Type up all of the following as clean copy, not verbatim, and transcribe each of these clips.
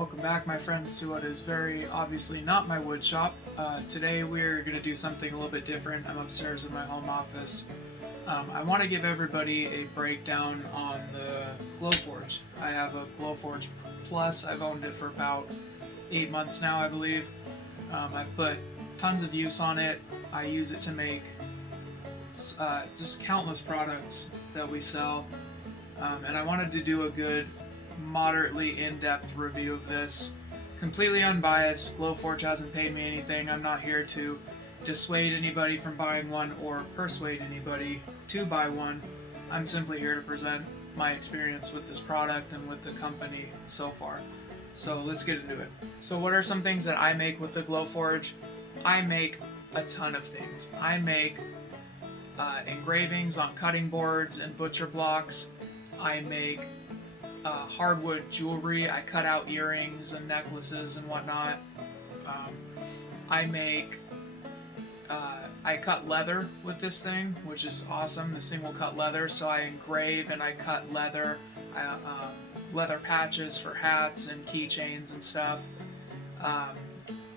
Welcome back, my friends, to what is very obviously not my wood shop. Today we're going to do something a little bit different. I'm upstairs in my home office. I want to give everybody a breakdown on the Glowforge. I have a Glowforge Plus. I've owned it for about 8 months now, I believe. I've put tons of use on it. I use it to make just countless products that we sell. And I wanted to do a good, moderately in-depth review of this. Completely unbiased. Glowforge hasn't paid me anything. I'm not here to dissuade anybody from buying one or persuade anybody to buy one. I'm simply here to present my experience with this product and with the company so far. So let's get into it. So what are some things that I make with the Glowforge? I make a ton of things. I make engravings on cutting boards and butcher blocks. I make hardwood jewelry. I cut out earrings and necklaces and whatnot. I cut leather with this thing, which is awesome. This thing will cut leather, so I engrave and I cut leather. Leather patches for hats and keychains and stuff.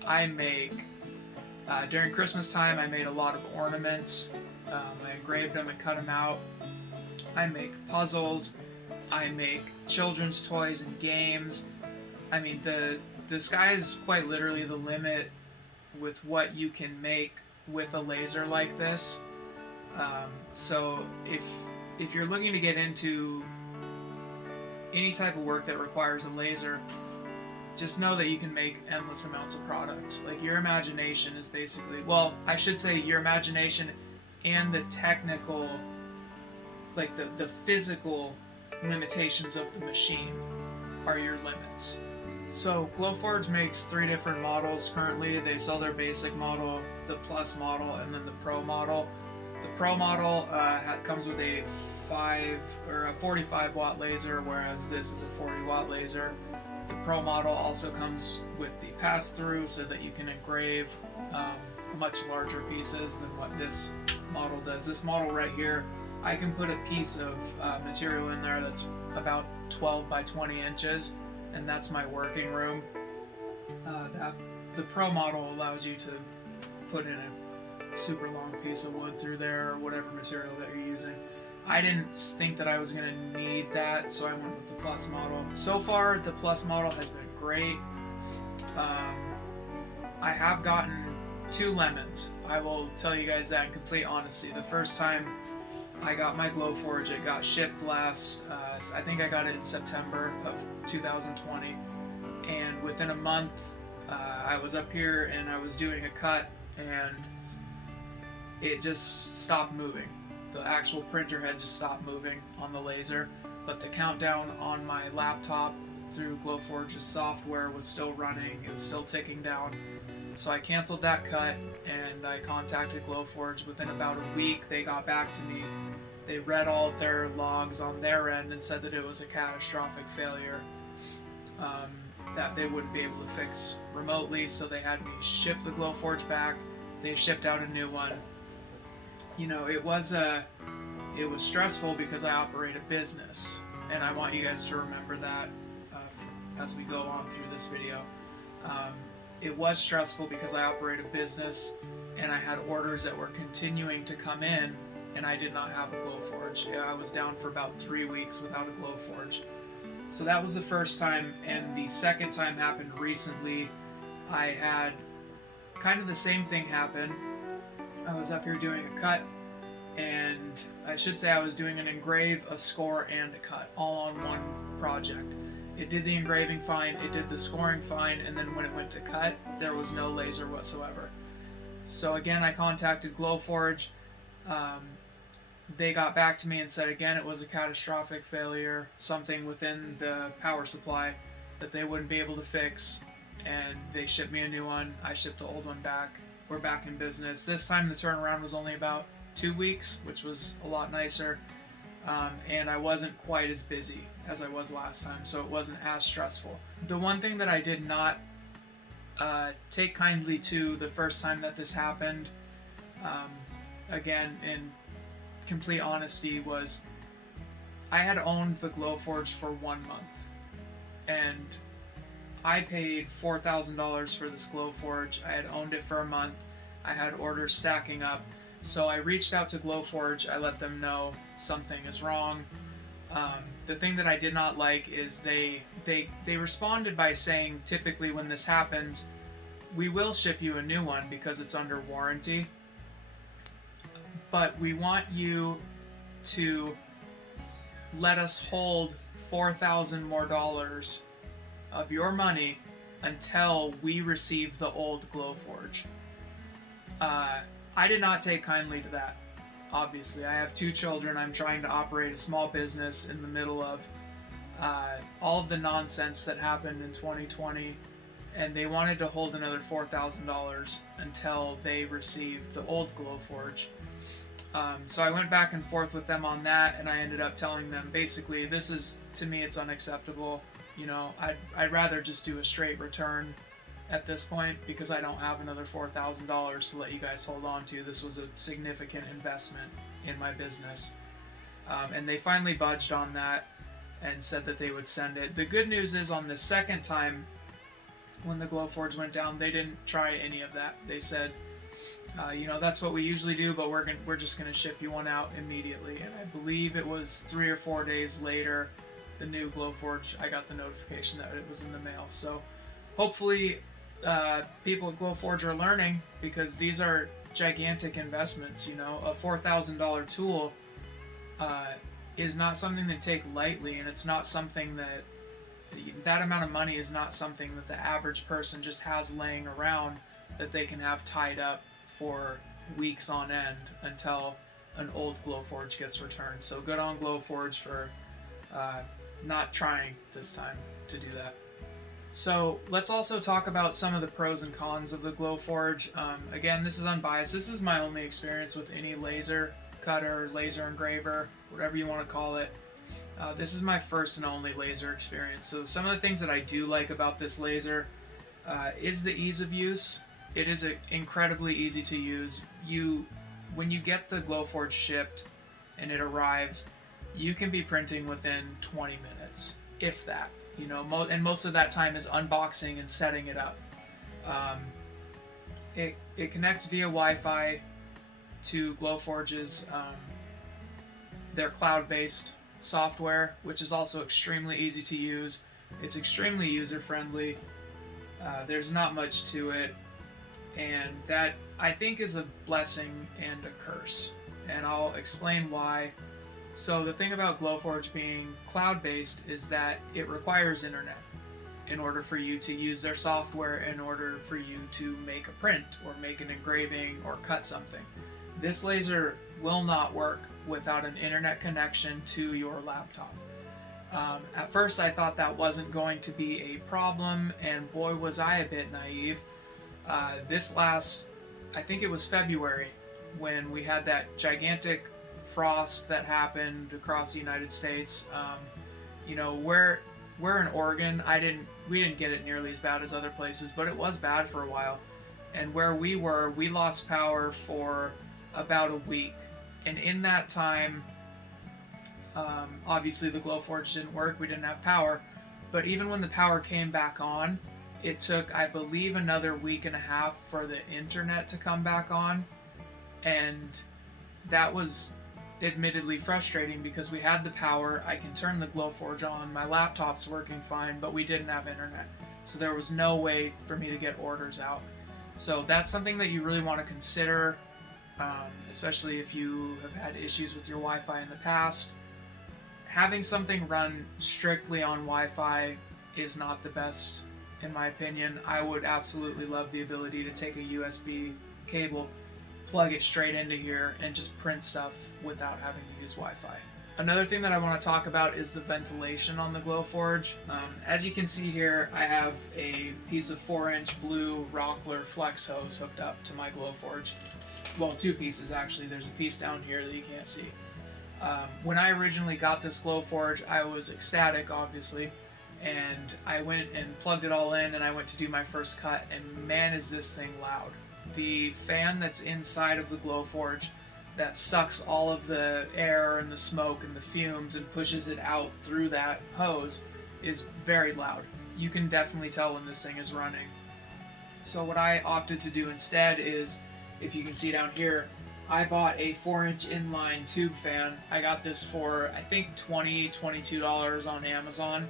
I make, during Christmas time, I made a lot of ornaments. I engraved them and cut them out. I make puzzles. I make children's toys and games. I mean, the sky is quite literally the limit with what you can make with a laser like this. So if you're looking to get into any type of work that requires a laser, just know that you can make endless amounts of products. Like, your imagination is basically, well, I should say your imagination and the technical, like the physical limitations of the machine are your limits. So Glowforge makes 3 different models currently. They sell their basic model, the Plus model, and then the Pro model. The Pro model comes with a 45 watt laser, whereas this is a 40 watt laser. The Pro model also comes with the pass-through so that you can engrave much larger pieces than what this model does. This model right here, I can put a piece of material in there that's about 12 by 20 inches, and that's my working room. The Pro model allows you to put in a super long piece of wood through there, or whatever material that you're using. I didn't think that I was going to need that, so I went with the Plus model. So far, the Plus model has been great. I have gotten 2 lemons. I will tell you guys that in complete honesty. The first time I got my Glowforge, it got shipped last, I think I got it in September of 2020, and within a month I was up here and I was doing a cut and it just stopped moving. The actual printer head just stopped moving on the laser, but the countdown on my laptop through Glowforge's software was still running. It was still ticking down. So I canceled that cut and I contacted Glowforge. Within about a week, they got back to me. They read all of their logs on their end and said that it was a catastrophic failure that they wouldn't be able to fix remotely, so they had me ship the Glowforge back. They shipped out a new one. You know, it was stressful because I operate a business, and I want you guys to remember that as we go on through this video. It was stressful because I operate a business and I had orders that were continuing to come in, and I did not have a Glowforge. I was down for about 3 weeks without a Glowforge. So that was the first time, and the second time happened recently. I had kind of the same thing happen. I was up here doing a cut, and I should say I was doing an engrave, a score, and a cut, all on one project. It did the engraving fine, it did the scoring fine, and then when it went to cut, there was no laser whatsoever. So again, I contacted Glowforge. They got back to me and said again it was a catastrophic failure, something within the power supply that they wouldn't be able to fix, and they shipped me a new one. I shipped the old one back. We're back in business. This time the turnaround was only about 2 weeks, which was a lot nicer. And I wasn't quite as busy as I was last time, so it wasn't as stressful. The one thing that I did not take kindly to the first time that this happened, again, in complete honesty, was I had owned the Glowforge for 1 month, and I paid $4,000 for this Glowforge. I had owned it for a month. I had orders stacking up. So I reached out to Glowforge. I let them know something is wrong. The thing that I did not like is they responded by saying, typically when this happens, we will ship you a new one because it's under warranty. But we want you to let us hold $4,000 more of your money until we receive the old Glowforge. I did not take kindly to that. Obviously, I have 2 children. I'm trying to operate a small business in the middle of all of the nonsense that happened in 2020, and they wanted to hold another $4,000 until they received the old Glowforge. So I went back and forth with them on that, and I ended up telling them, basically, this is, to me, it's unacceptable. You know, I'd rather just do a straight return at this point because I don't have another $4,000 to let you guys hold on to. This was a significant investment in my business. And they finally budged on that and said that they would send it. The good news is on the second time when the Glowforge went down, they didn't try any of that. They said, you know, that's what we usually do, but we're just going to ship you one out immediately. And I believe it was 3 or 4 days later, the new Glowforge, I got the notification that it was in the mail. So hopefully people at Glowforge are learning, because these are gigantic investments. You know, a $4,000 tool is not something to take lightly, and it's not something that amount of money is not something that the average person just has laying around that they can have tied up for weeks on end until an old Glowforge gets returned. So good on Glowforge for not trying this time to do that. So let's also talk about some of the pros and cons of the Glowforge. Again, this is unbiased. This is my only experience with any laser cutter, laser engraver, whatever you want to call it. This is my first and only laser experience. So some of the things that I do like about this laser is the ease of use. It is incredibly easy to use. When you get the Glowforge shipped and it arrives, you can be printing within 20 minutes, if that. You know, and most of that time is unboxing and setting it up. It connects via Wi-Fi to Glowforge's their cloud-based software, which is also extremely easy to use. It's extremely user-friendly. There's not much to it, and that, I think, is a blessing and a curse, and I'll explain why. So the thing about Glowforge being cloud-based is that it requires internet in order for you to use their software, in order for you to make a print or make an engraving or cut something. This laser will not work without an internet connection to your laptop. At first I thought that wasn't going to be a problem, and boy was I a bit naive. This last, I think it was February, when we had that gigantic frost that happened across the United States. You know, we're in Oregon. We didn't get it nearly as bad as other places, but it was bad for a while. And where we were, we lost power for about a week. And in that time, obviously the Glowforge didn't work. We didn't have power. But even when the power came back on, it took, I believe, another week and a half for the internet to come back on. And that was admittedly frustrating because we had the power. I can turn the Glowforge on. My laptop's working fine, but we didn't have internet. So there was no way for me to get orders out. So that's something that you really want to consider, especially if you have had issues with your Wi-Fi in the past. Having something run strictly on Wi-Fi is not the best, in my opinion. I would absolutely love the ability to take a USB cable, plug it straight into here, and just print stuff without having to use Wi-Fi. Another thing that I want to talk about is the ventilation on the Glowforge. As you can see here, I have a piece of 4-inch blue Rockler flex hose hooked up to my Glowforge. Well, 2 pieces actually. There's a piece down here that you can't see. When I originally got this Glowforge, I was ecstatic, obviously, and I went and plugged it all in, and I went to do my first cut, and man, is this thing loud. The fan that's inside of the Glowforge that sucks all of the air and the smoke and the fumes and pushes it out through that hose is very loud. you can definitely tell when this thing is running. So what I opted to do instead is, if you can see down here, I bought a 4-inch inline tube fan. I got this for, I think, $22 on Amazon,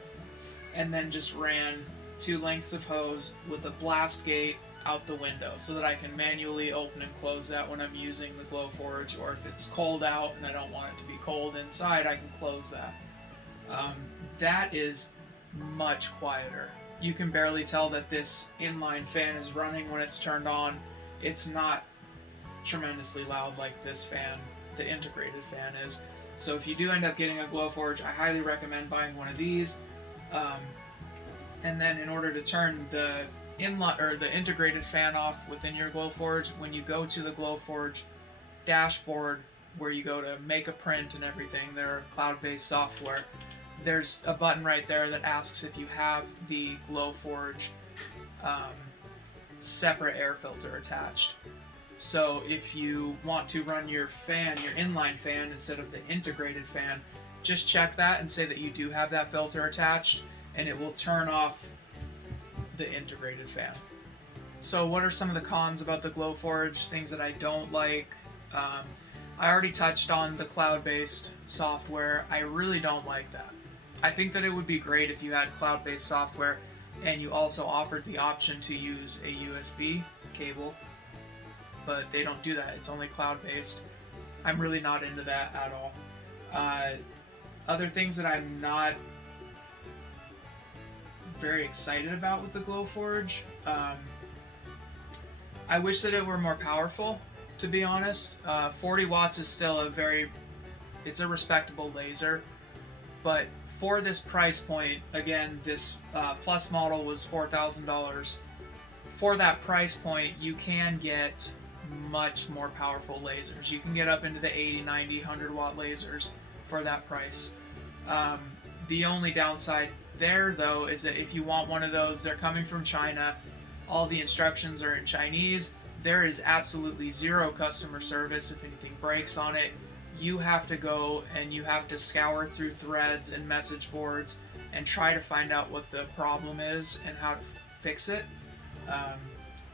and then just ran 2 lengths of hose with a blast gate out the window so that I can manually open and close that when I'm using the Glowforge, or if it's cold out and I don't want it to be cold inside, I can close that. That is much quieter. You can barely tell that this inline fan is running when it's turned on. It's not tremendously loud like this fan, the integrated fan, is. So if you do end up getting a Glowforge, I highly recommend buying one of these. And then in order to turn the inline or the integrated fan off within your Glowforge, when you go to the Glowforge dashboard where you go to make a print and everything, their cloud-based software, there's a button right there that asks if you have the Glowforge separate air filter attached. So if you want to run your fan, your inline fan, instead of the integrated fan, just check that and say that you do have that filter attached, and it will turn off the integrated fan. So what are some of the cons about the Glowforge, things that I don't like? I already touched on the cloud-based software. I really don't like that. I think that it would be great if you had cloud-based software and you also offered the option to use a USB cable, but they don't do that. It's only cloud-based. I'm really not into that at all. Other things that I'm not very excited about with the Glowforge, I wish that it were more powerful, to be honest. 40 watts is still it's a respectable laser, but for this price point, again, this Plus model was $4,000. For that price point, you can get much more powerful lasers. You can get up into the 80, 90, 100 watt lasers for that price. The only downside there, though, is that if you want one of those, they're coming from China. All the instructions are in Chinese. There is absolutely zero customer service if anything breaks on it. You have to go and you have to scour through threads and message boards and try to find out what the problem is and how to fix it.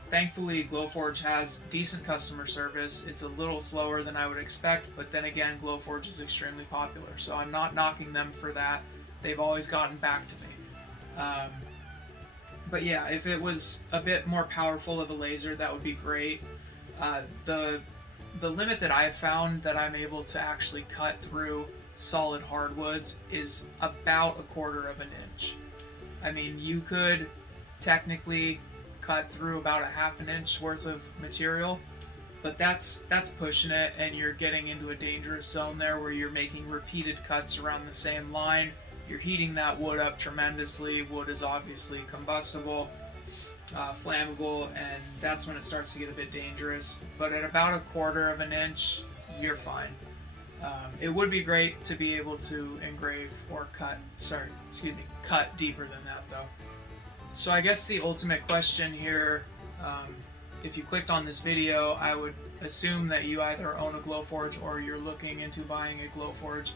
Thankfully, Glowforge has decent customer service. It's a little slower than I would expect, but then again, Glowforge is extremely popular, so I'm not knocking them for that. They've always gotten back to me. But yeah, if it was a bit more powerful of a laser, that would be great. The limit that I've found that I'm able to actually cut through solid hardwoods is about 1/4 of an inch. I mean, you could technically cut through about 1/2 inch worth of material, but that's pushing it, and you're getting into a dangerous zone there where you're making repeated cuts around the same line. You're heating that wood up tremendously. Wood is obviously combustible, flammable, and that's when it starts to get a bit dangerous. But at about 1/4 of an inch, you're fine. It would be great to be able to engrave or cut deeper than that, though. So I guess the ultimate question here, if you clicked on this video, I would assume that you either own a Glowforge or you're looking into buying a Glowforge.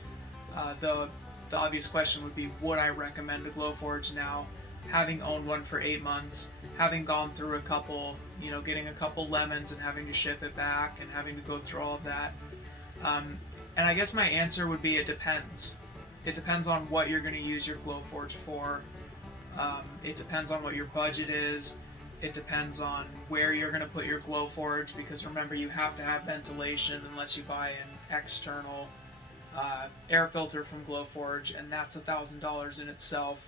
The obvious question would be, would I recommend a Glowforge now, having owned one for 8 months, having gone through a couple, getting a couple lemons and having to ship it back and having to go through all of that? And I guess my answer would be it depends. It depends on what you're going to use your Glowforge for. It depends on what your budget is. It depends on where you're going to put your Glowforge, because remember, you have to have ventilation unless you buy an external air filter from Glowforge, and that's $1,000 in itself.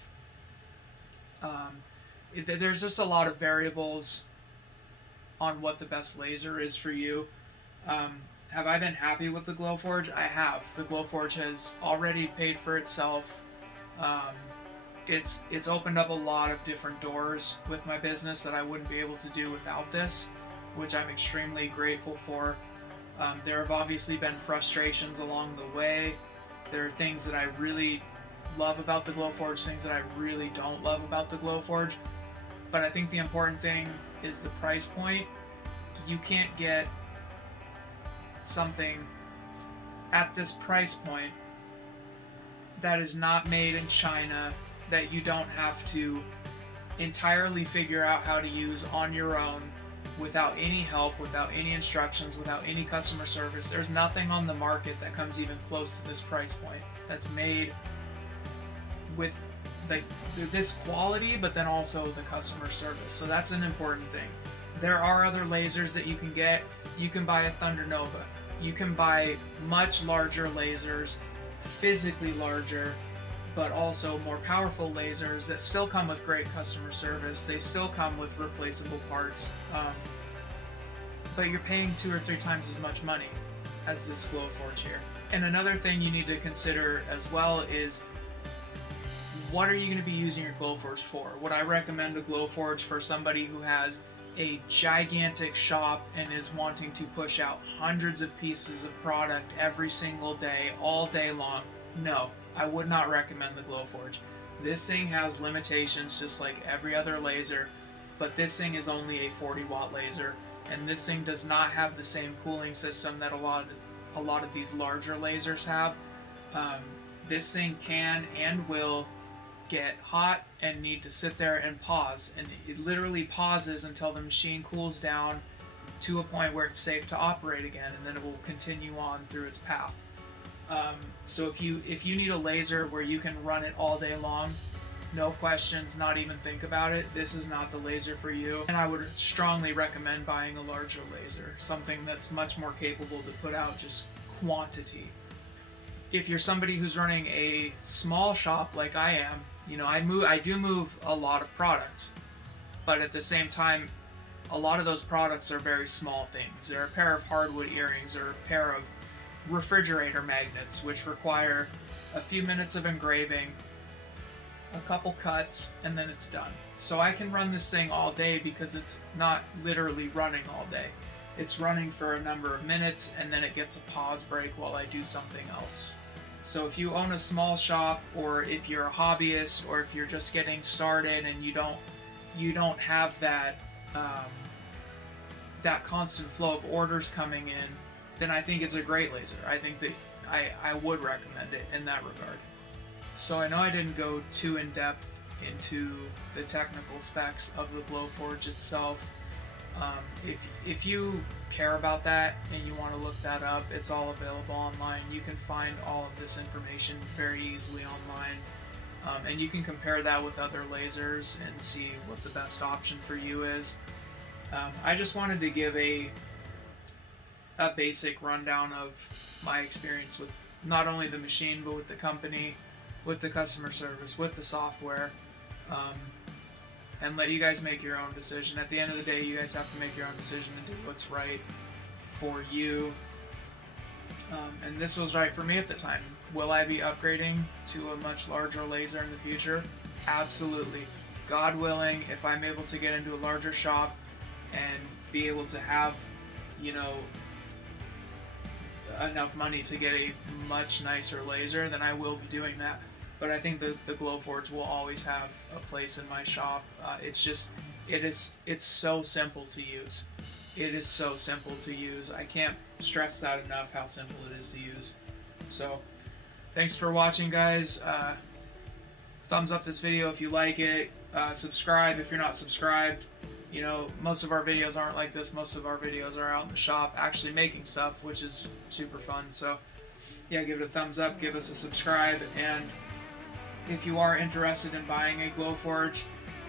There's just a lot of variables on what the best laser is for you. Have I been happy with the Glowforge? I have. The Glowforge has already paid for itself. It's opened up a lot of different doors with my business that I wouldn't be able to do without this, which I'm extremely grateful for. There have obviously been frustrations along the way. There are things that I really love about the Glowforge, things that I really don't love about the Glowforge. But I think the important thing is the price point. You can't get something at this price point that is not made in China, that you don't have to entirely figure out how to use on your own without any help, without any instructions, without any customer service. There's nothing on the market that comes even close to this price point that's made with this quality, but then also the customer service. So that's an important thing. There are other lasers that you can get. You can buy a Thunder Nova. You can buy much larger lasers, physically larger, but also more powerful lasers that still come with great customer service. They still come with replaceable parts, but you're paying 2 or 3 times as much money as this Glowforge here. And another thing you need to consider as well is, what are you going to be using your Glowforge for? Would I recommend a Glowforge for somebody who has a gigantic shop and is wanting to push out hundreds of pieces of product every single day, all day long? No, I would not recommend the Glowforge. This thing has limitations just like every other laser, but this thing is only a 40-watt laser, and this thing does not have the same cooling system that a lot of these larger lasers have. This thing can and will get hot and need to sit there and pause, and it literally pauses until the machine cools down to a point where it's safe to operate again, and then it will continue on through its path. So if you need a laser where you can run it all day long, no questions, not even think about it, this is not the laser for you. And I would strongly recommend buying a larger laser, something that's much more capable to put out just quantity. If you're somebody who's running a small shop like I am, I do move a lot of products, but at the same time, a lot of those products are very small things. They're a pair of hardwood earrings or a pair of refrigerator magnets, which require a few minutes of engraving, a couple cuts, and then it's done. So I can run this thing all day because it's not literally running all day. It's running for a number of minutes, and then it gets a pause break while I do something else. So if you own a small shop, or if you're a hobbyist, or if you're just getting started and you don't have that that constant flow of orders coming in, then I think it's a great laser. I think that I would recommend it in that regard. So I know I didn't go too in depth into the technical specs of the Glowforge itself. If you care about that and you want to look that up, it's all available online. You can find all of this information very easily online, and you can compare that with other lasers and see what the best option for you is. I just wanted to give a basic rundown of my experience with not only the machine, but with the company, with the customer service, with the software, and let you guys make your own decision. At the end of the day, you guys have to make your own decision and do what's right for you. And this was right for me at the time. Will I be upgrading to a much larger laser in the future? Absolutely. God willing, if I'm able to get into a larger shop and be able to have, enough money to get a much nicer laser, then I will be doing that. But I think the Glowforge will always have a place in my shop. It's so simple to use. It is so simple to use. I can't stress that enough, how simple it is to use. So, thanks for watching, guys. Thumbs up this video if you like it. Subscribe if you're not subscribed. Most of our videos aren't like this. Most of our videos are out in the shop actually making stuff, which is super fun. So, yeah, give it a thumbs up, give us a subscribe, and if you are interested in buying a Glowforge,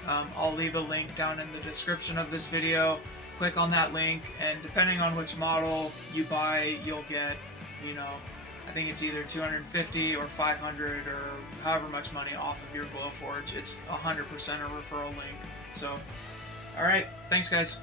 I'll leave a link down in the description of this video. Click on that link, and depending on which model you buy, you'll get, I think it's either $250 or $500 or however much money off of your Glowforge. It's 100% a referral link. So, alright, thanks guys.